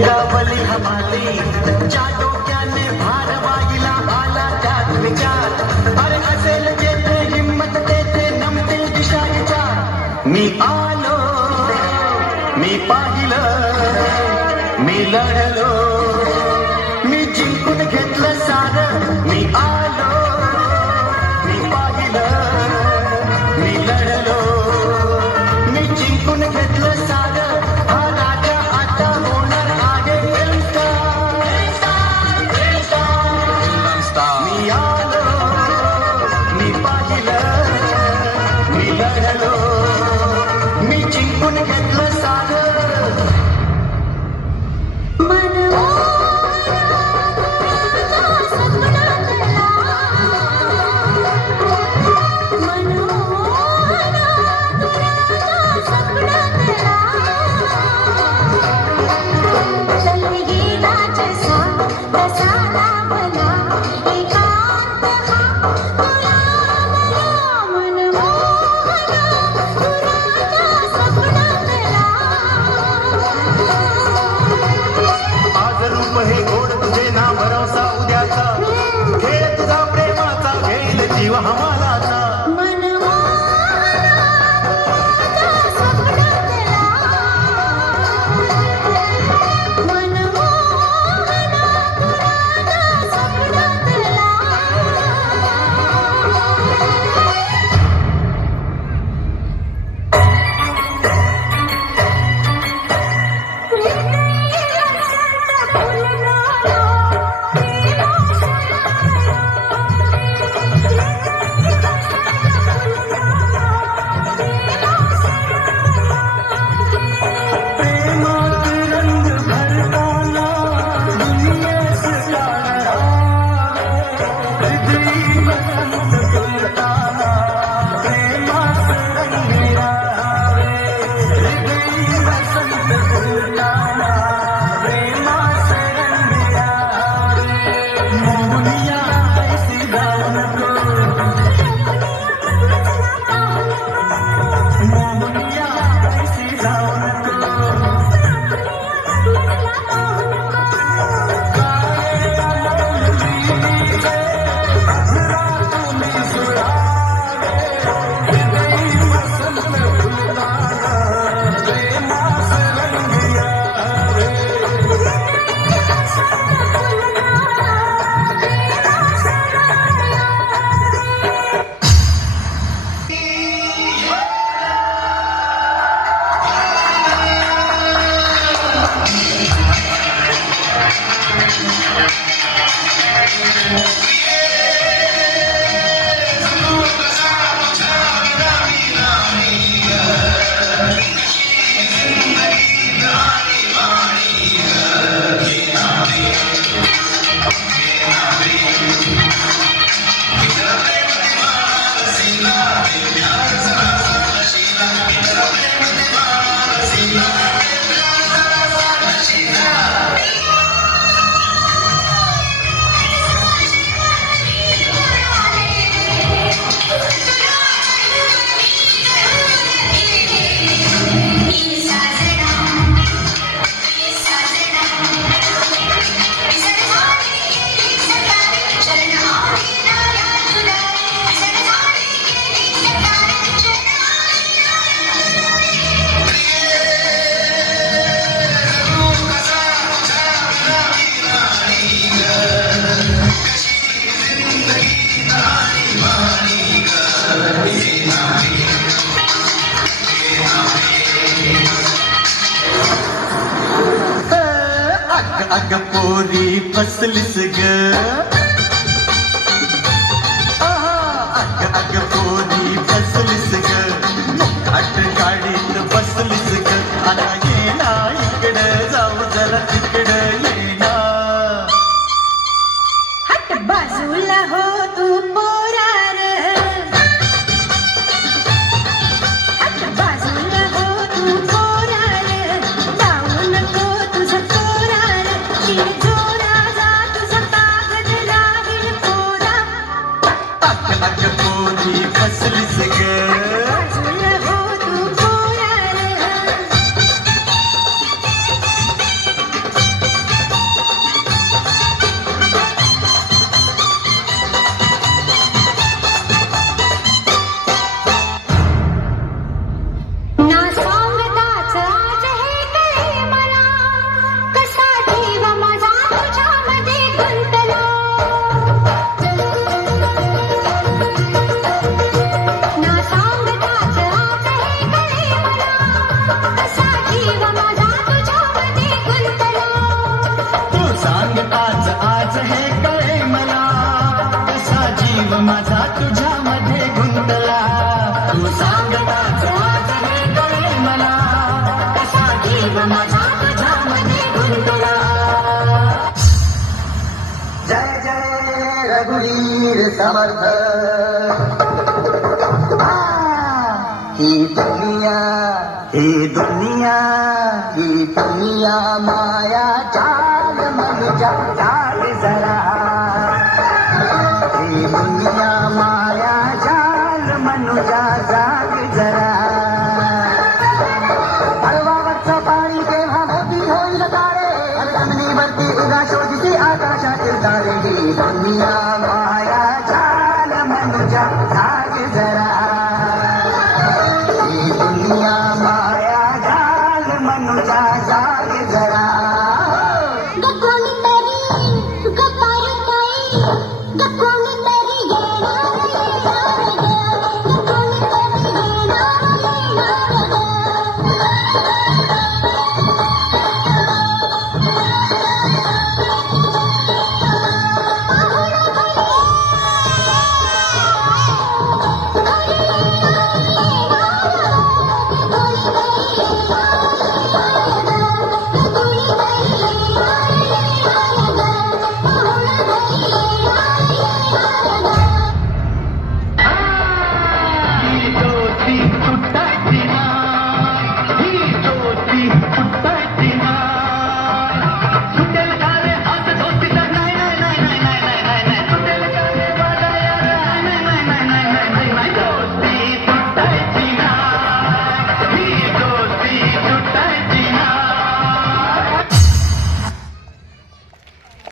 गावली हमाली च्या डोक्याने भार वाहिला आला त्यात विचार अरे असेल जेथे हिंमत तेथे नमतील दिशा विचार मी आलो मी पाहिलं मी लढलो मी जिंकून घेतलं सारं मी आलो मी पाहिलं मी लढलो मी जिंकून घेतलं सारं हा राजा आता होणार आहे मी आलो मी पाहिलं मी लढलो मी जिंकून घेतलं सारं अग पोरी फसलीस ग अग अग पोरी फसलीस ग मुकाट गाडीत बसलीस ग आता ये ना इकडं जाऊ जरा तिकडं ये ना हट बाजूला हो तू पोरार हट बाजूला हो तू पोरार जाऊ नको तुझं पोरार जोरा जा तुझा कागद तुला. जय जय रघुवीर समर्थ. ही दुनिया माया जाल मनुजा जाग जरा. ही दुनिया माया जाल मनुजा जाग जरा. हळवावरचं पाणी तेव्हा मोठी होईल तारे. जमिनीवरती उगा शोधते आकाशातील तारे. ही दुनिया